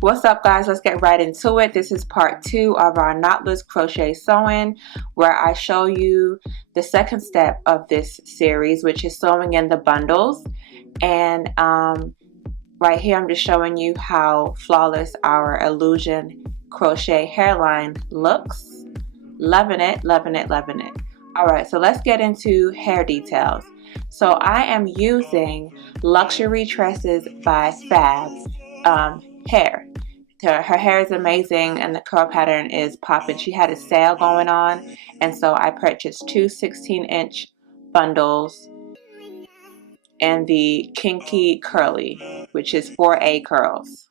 What's up, guys? Let's get right into it. This is part 2 of our knotless crochet sewing, where I show you the second step of this series, which is sewing in the bundles. And right here I'm just showing you how flawless our illusion crochet hairline looks. Loving it, loving it, loving it. Alright, so let's get into hair details. So I am using Luxury Tresses by Fab hair. Her hair is amazing and the curl pattern is popping. She had a sale going on, and so I purchased two 16-inch bundles and the Kinky Curly, which is 4A curls.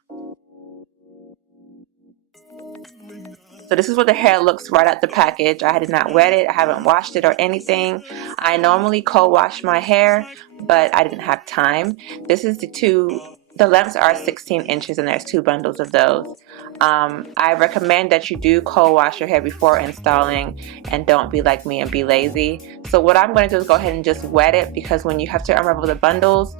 So this is what the hair looks right out the package. I did not wet it, I haven't washed it or anything. I normally co-wash my hair, but I didn't have time. This is the lengths are 16 inches and there's 2 bundles of those. I recommend that you do co-wash your hair before installing and don't be like me and be lazy. So what I'm going to do is go ahead and just wet it, because when you have to unravel the bundles,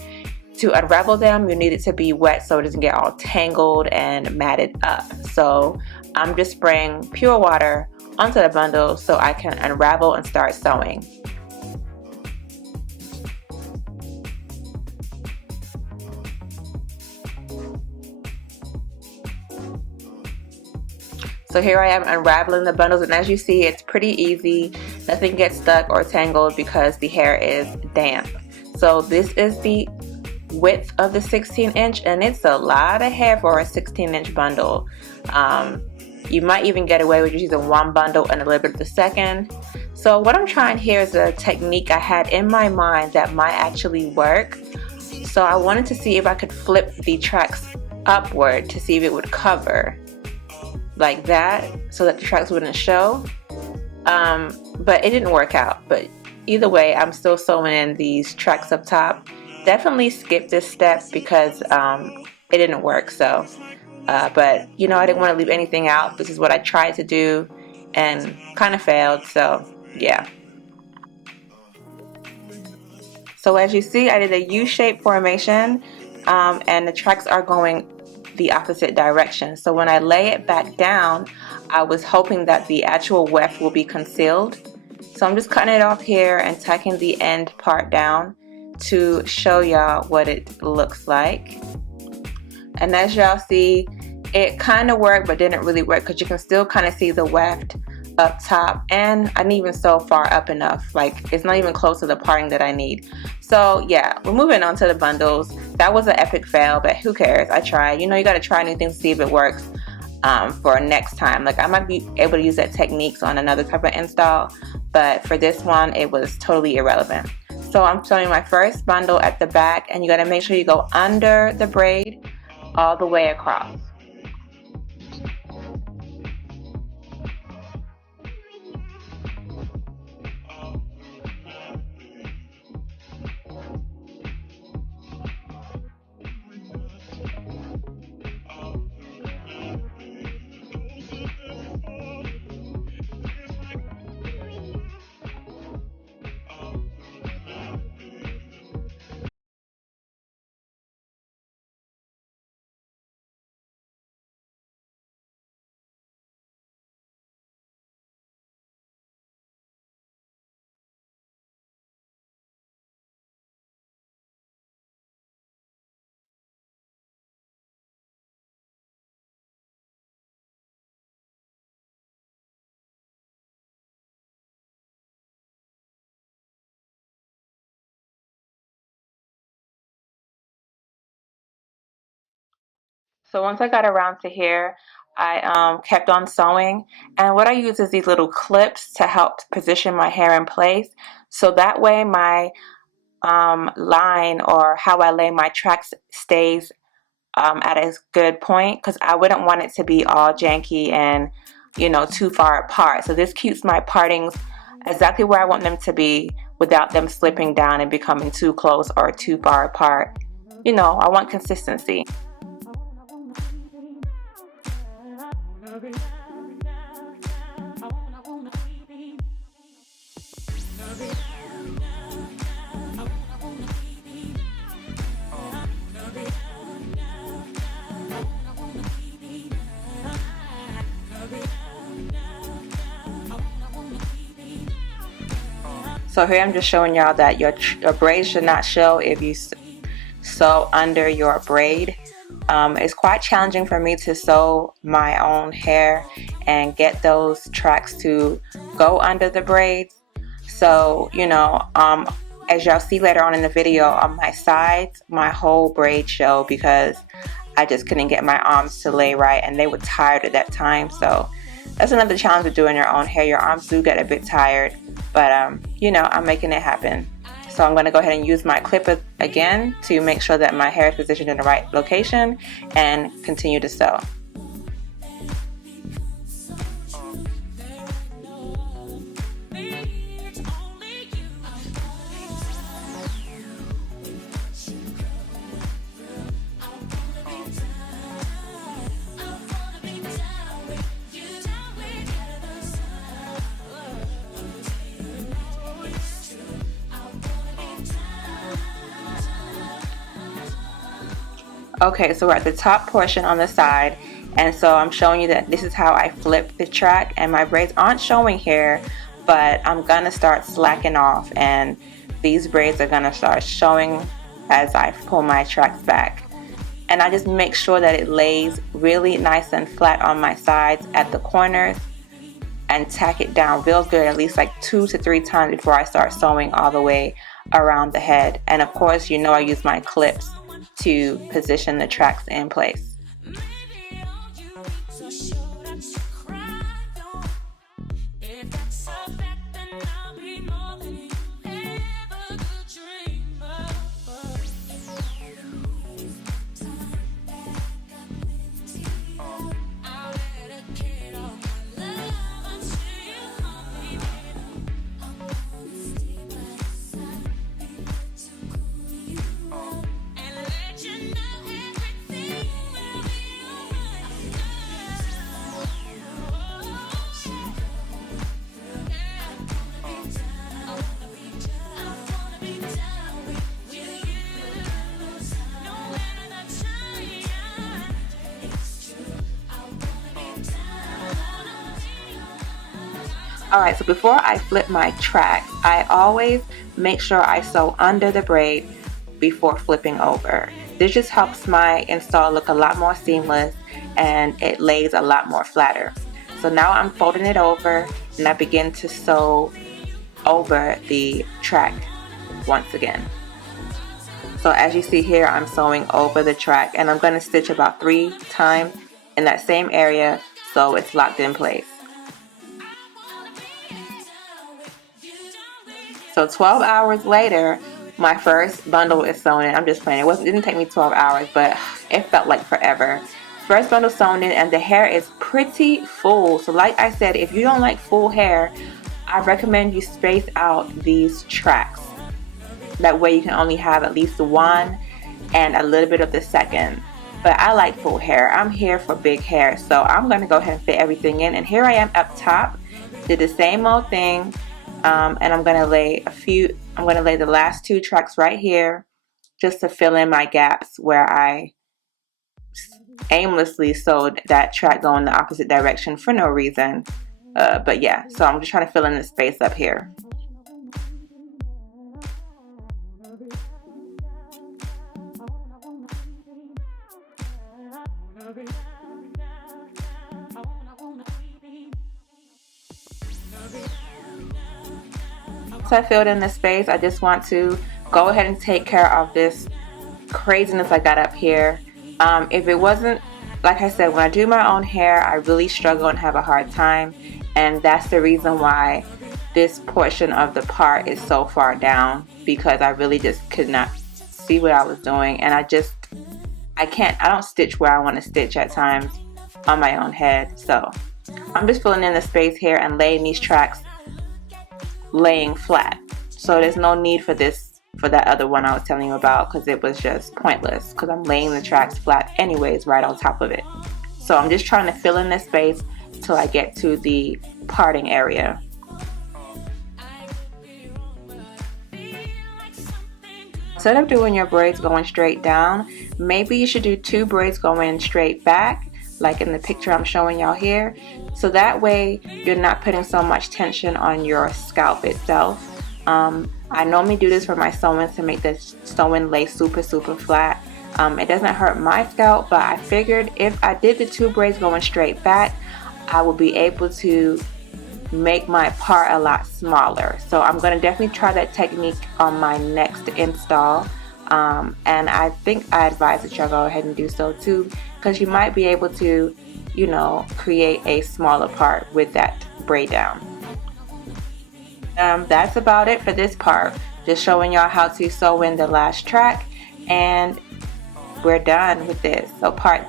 to unravel them you need it to be wet so it doesn't get all tangled and matted up. So I'm just spraying pure water onto the bundle so I can unravel and start sewing. So here I am unraveling the bundles, and as you see, it's pretty easy. Nothing gets stuck or tangled because the hair is damp. So this is the width of the 16-inch, and it's a lot of hair for a 16-inch bundle. You might even get away with just using one bundle and a little bit of the second. So what I'm trying here is a technique I had in my mind that might actually work. So I wanted to see if I could flip the tracks upward to see if it would cover like that, so that the tracks wouldn't show. But it didn't work out. But either way, I'm still sewing in these tracks up top. Definitely skip this step because it didn't work. So but you know, I didn't want to leave anything out. This is what I tried to do and kind of failed, so yeah. So as you see, I did a U-shaped formation, and the tracks are going the opposite direction. So when I lay it back down, I was hoping that the actual weft will be concealed. So I'm just cutting it off here and tacking the end part down to show y'all what it looks like. And as y'all see, it kind of worked but didn't really work, because you can still kind of see the weft up top, and I didn't even sew far up enough. Like, it's not even close to the parting that I need. So yeah, we're moving on to the bundles. That was an epic fail, but who cares? I tried. You know, you got to try new things to see if it works for next time. Like, I might be able to use that techniques on another type of install, but for this one it was totally irrelevant. So I'm sewing my first bundle at the back, and you got to make sure you go under the braid all the way across. So once I got around to here, I kept on sewing, and what I use is these little clips to help position my hair in place, so that way my line, or how I lay my tracks, stays at a good point, because I wouldn't want it to be all janky and, you know, too far apart. So this keeps my partings exactly where I want them to be without them slipping down and becoming too close or too far apart. You know, I want consistency. So here I'm just showing y'all that your braids should not show if you sew under your braid. It's quite challenging for me to sew my own hair and get those tracks to go under the braids. So, you know, as y'all see later on in the video, on my sides, my whole braid showed because I just couldn't get my arms to lay right, and they were tired at that time. So that's another challenge with doing your own hair. Your arms do get a bit tired, but you know, I'm making it happen. So I'm going to go ahead and use my clipper again to make sure that my hair is positioned in the right location and continue to sew. Okay, so we're at the top portion on the side, and so I'm showing you that this is how I flip the track, and my braids aren't showing here, but I'm gonna start slacking off, and these braids are gonna start showing as I pull my tracks back. And I just make sure that it lays really nice and flat on my sides at the corners and tack it down real good, at least like 2 to 3 times before I start sewing all the way around the head. And of course, you know, I use my clips to position the tracks in place. Alright, so before I flip my tracks, I always make sure I sew under the braid before flipping over. This just helps my install look a lot more seamless, and it lays a lot more flatter. So now I'm folding it over, and I begin to sew over the track once again. So as you see here, I'm sewing over the track, and I'm going to stitch about 3 times in that same area so it's locked in place. So 12 hours later, my first bundle is sewn in. I'm just playing. It didn't take me 12 hours, but it felt like forever. First bundle sewn in, and the hair is pretty full. So like I said, if you don't like full hair, I recommend you space out these tracks. That way you can only have at least one and a little bit of the second. But I like full hair. I'm here for big hair, so I'm going to go ahead and fit everything in. And here I am up top. Did the same old thing. And I'm going to lay the last 2 tracks right here just to fill in my gaps where I aimlessly sewed that track going the opposite direction for no reason. But yeah, so I'm just trying to fill in the space up here. So I filled in the space. I just want to go ahead and take care of this craziness I got up here. If it wasn't, like I said, when I do my own hair, I really struggle and have a hard time, and that's the reason why this portion of the part is so far down, because I really just could not see what I was doing, and I don't stitch where I want to stitch at times on my own head. So I'm just filling in the space here and laying these tracks laying flat. So there's no need for that other one I was telling you about, because it was just pointless, because I'm laying the tracks flat anyways right on top of it. So I'm just trying to fill in this space till I get to the parting area. Instead of doing your braids going straight down, maybe you should do 2 braids going straight back, like in the picture I'm showing y'all here. So that way you're not putting so much tension on your scalp itself. I normally do this for my sew-ins to make the sew-in lay super flat. It doesn't hurt my scalp, but I figured if I did the 2 braids going straight back, I will be able to make my part a lot smaller. So I'm going to definitely try that technique on my next install, and I think I advise that y'all go ahead and do so too, because you might be able to, you know, create a smaller part with that braid down. That's about it for this part, just showing y'all how to sew in the last track, and we're done with this. So part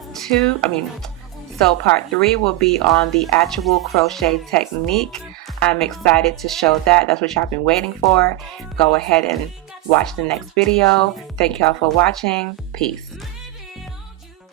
3 will be on the actual crochet technique. I'm excited to show that. That's what y'all been waiting for. Go ahead and watch the next video. Thank y'all for watching. Peace.